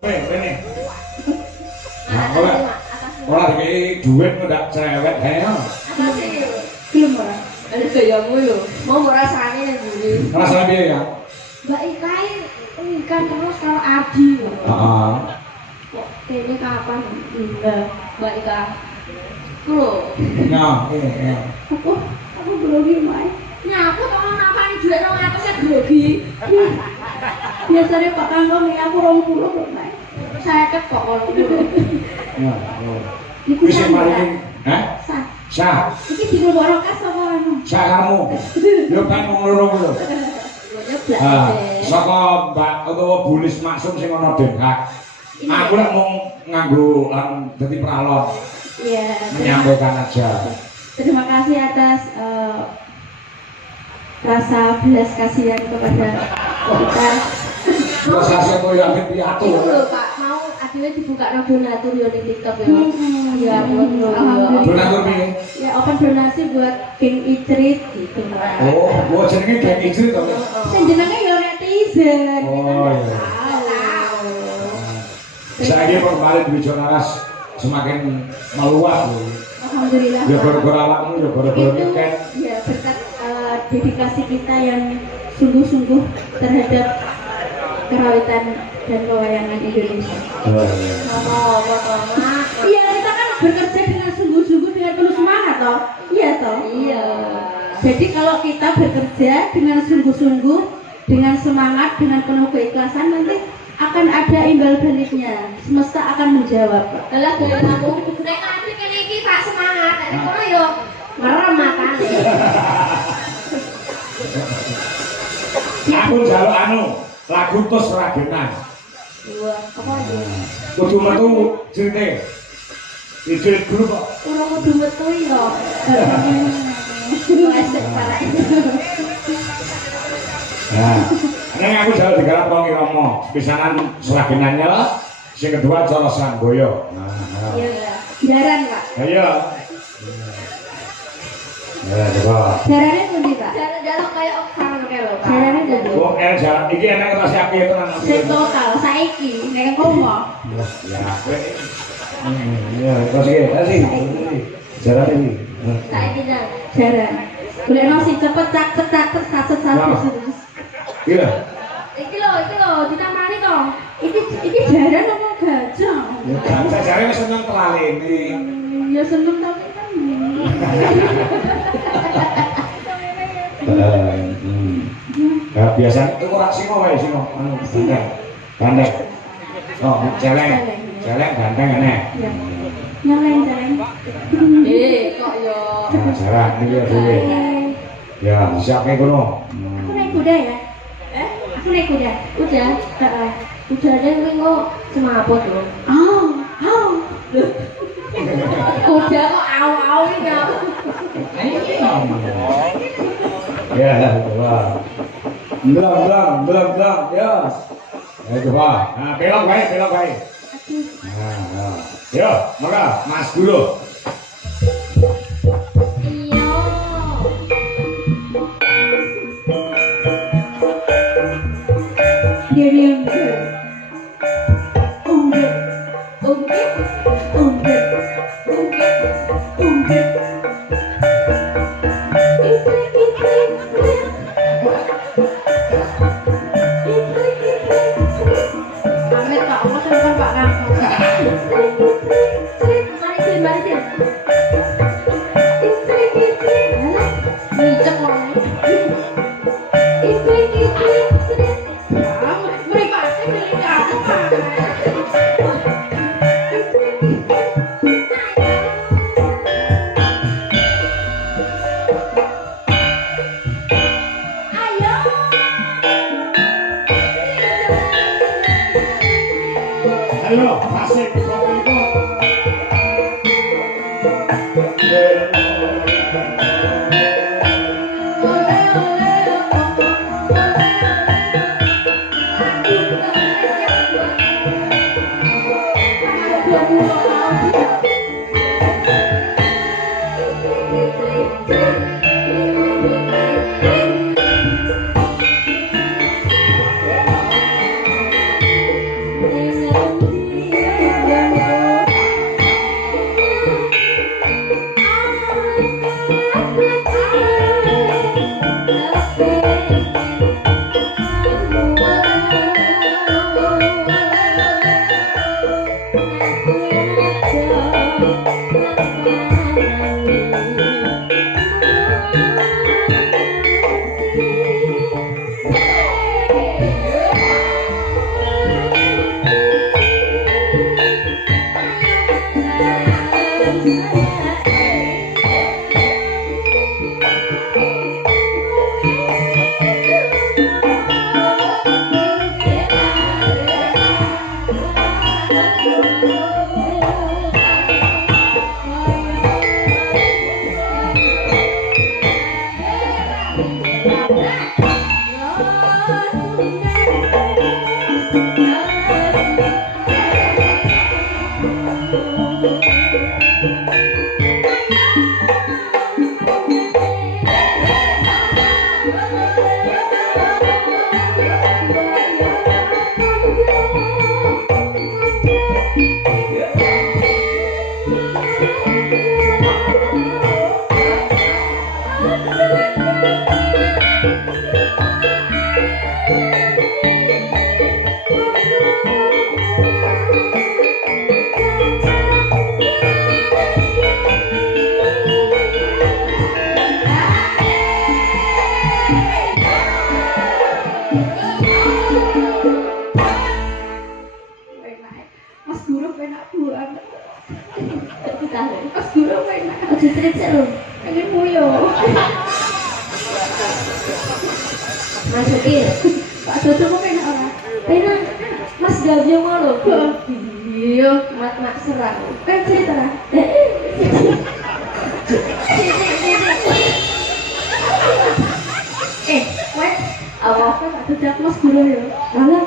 Ini. Nah, ora iki duit ndak cerewet ae. Belum ora. Ada gayamu lho. Mau rasane ning mburi. Rasane piye ya? Mbak Ika kan terus kalau Adi. Heeh. Kok ini kapan? Nah, Mbak Ika. Lho. Nah, iya. Aku grogi Mai. Nyapu kok napani dhuwit 200 e grogi. Biasanya Pak Kangkong ini aku 20 kok Mai. Saya kok ono. Ya. Iku Wis sah. mari. Hah? Sah. Sah. Iki digorok kas apa anu? Sah kamu. Yo kan ngono lho. Nyeblak. Ah, saka Mbak utawa Bulis Maksum sing ana Den Haag. Aku lek mung nganggo dadi pralon. Iya. Menyampaikan aja. Terima kasih atas rasa belas kasihan kepada kita. Terus hasil koyo ambek piatu. Itu lho Pak, mau adine dibuka no donatur yo ning TikTok yo. Iya, Alhamdulillah. Donatur piye? Ya open donasi buat King Icrit gitu. Oh, jenenge Geng Ijri to. Sing jenenge yo netizen. Oh iya. Saya kemarin di Jonaras semakin meluas loh. Alhamdulillah. Ya gara-gara awakmu, ya gara-gara Itu tiket. ya berkat dedikasi kita yang sungguh-sungguh terhadap kerawitan dan pewayangan Indonesia. Oh iya. Mak. Iya, kita kan bekerja dengan sungguh-sungguh dengan penuh semangat toh. Iya toh? Iya. Jadi kalau kita bekerja dengan sungguh-sungguh, dengan semangat, dengan penuh keikhlasan, nanti akan ada imbal baliknya. Semesta akan menjawab. Lah gaya kamu nek nanti kene iki tak semangat, nek kono yo merem matane. Aku njaluk anu, lagu tos ragenan. Wah, apa iki? Kudu metu cerite. Ijil dulu kok. Ora kudu metu yo. Esek parah. Nah, ini aku jauh digarap wong Romo, pisanan seragenannya, sing kedua Colosan Boyo. Nah, Iya, jaran Pak. ayo. Ya, coba. Jarannya pundi Pak? Jalan-jalan kayak oksan kayak lho, Pak. Jarannya pundi? Wong jalan iki enak ngerasa api tenan. Sing total saiki nek komo. Ya, ya, terus iki, jalan ini. Saiki jan. Jaran. Golekno sing cepet cak satu. Iya. Iki lho ditamani to. Iki jaran apa gajah? Saya jare wis seneng telalene. Ya seneng tapi kan. Ya biasa itu ora sing wae sing anu gandeng. Oh, celeng. Celeng gandeng enek. Ya. Nyeleng. Kok yo. Nah, jarak iki ya dhewe. Ya, siapke kono. Aku naik kuda ya? Aku naik kuda. Udah. Heeh. Udah ada yang kok semaput lho. Oh. Udah kok au-au iki. Ya, coba. Belum, ya. Ayo coba. Nah, belok baik. Nah. Yo, maka Mas dulu. Iya. Diam. Amit Pak, aku seneng Pak Kang. Barisin. Micek wong. Mripate milih aku Pak. Ayo, asik. Thank you. Mas Guru penak banget. Mas Guru penak. Aja cerita lho. Pengen muyo. Masukin. Pak Dodo kok penak ora? Penak. Mas Gavio ngono. Iya, Mak serang. kan cerita lah. Wes, Apa? Pak Dodo Mas Guru ya. Lah,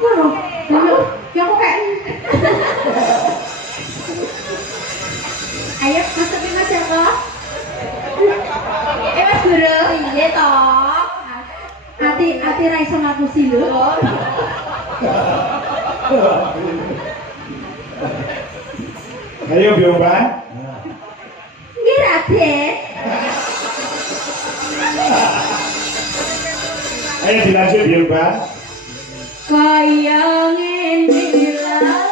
ngono. Ayo, ya kok kayak ayo masukin Mas Joko. Mas Guru, Iya toh. hati ra iso ngapusi lho. Ayo Bioban. Nggih Raden. Ayo dilanjut Bioban. Kaya ngene lah.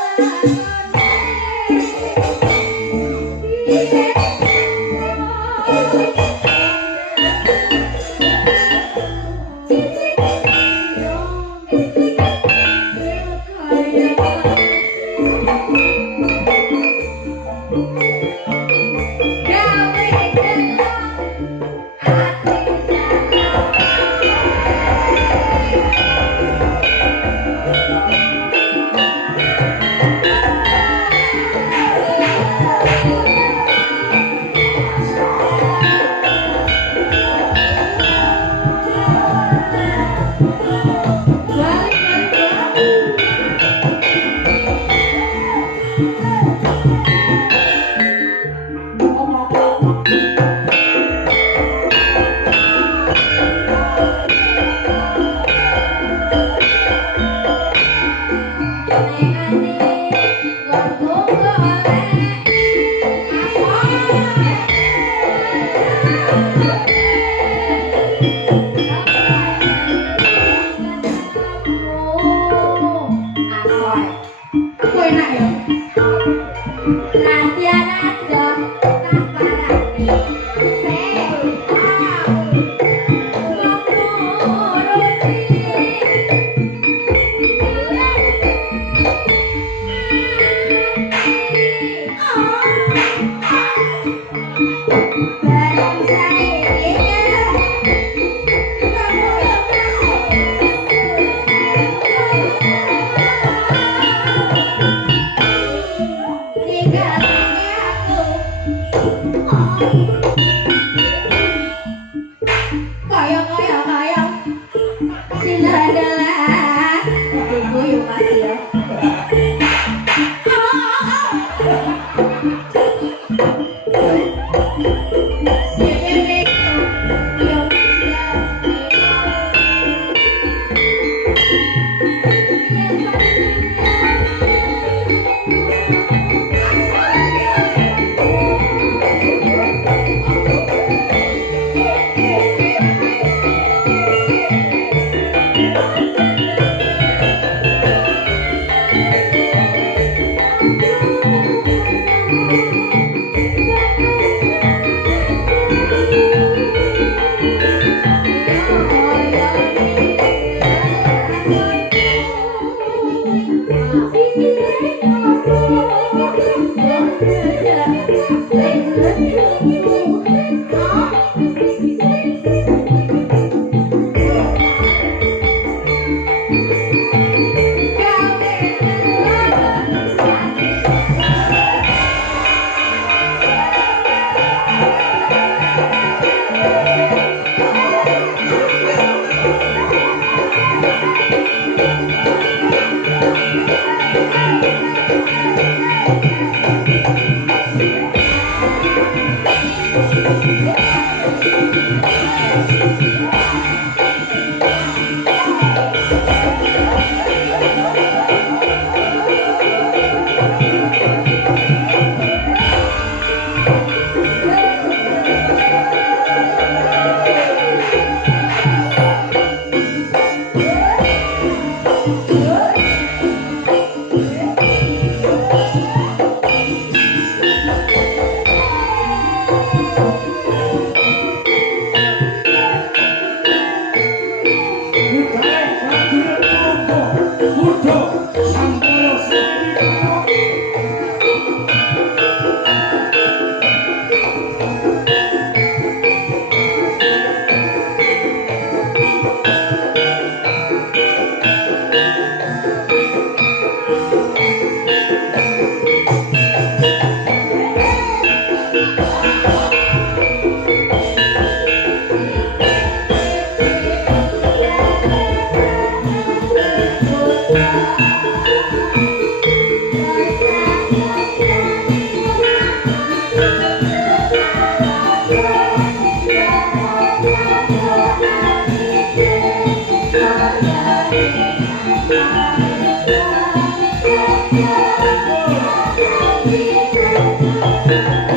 Thank you.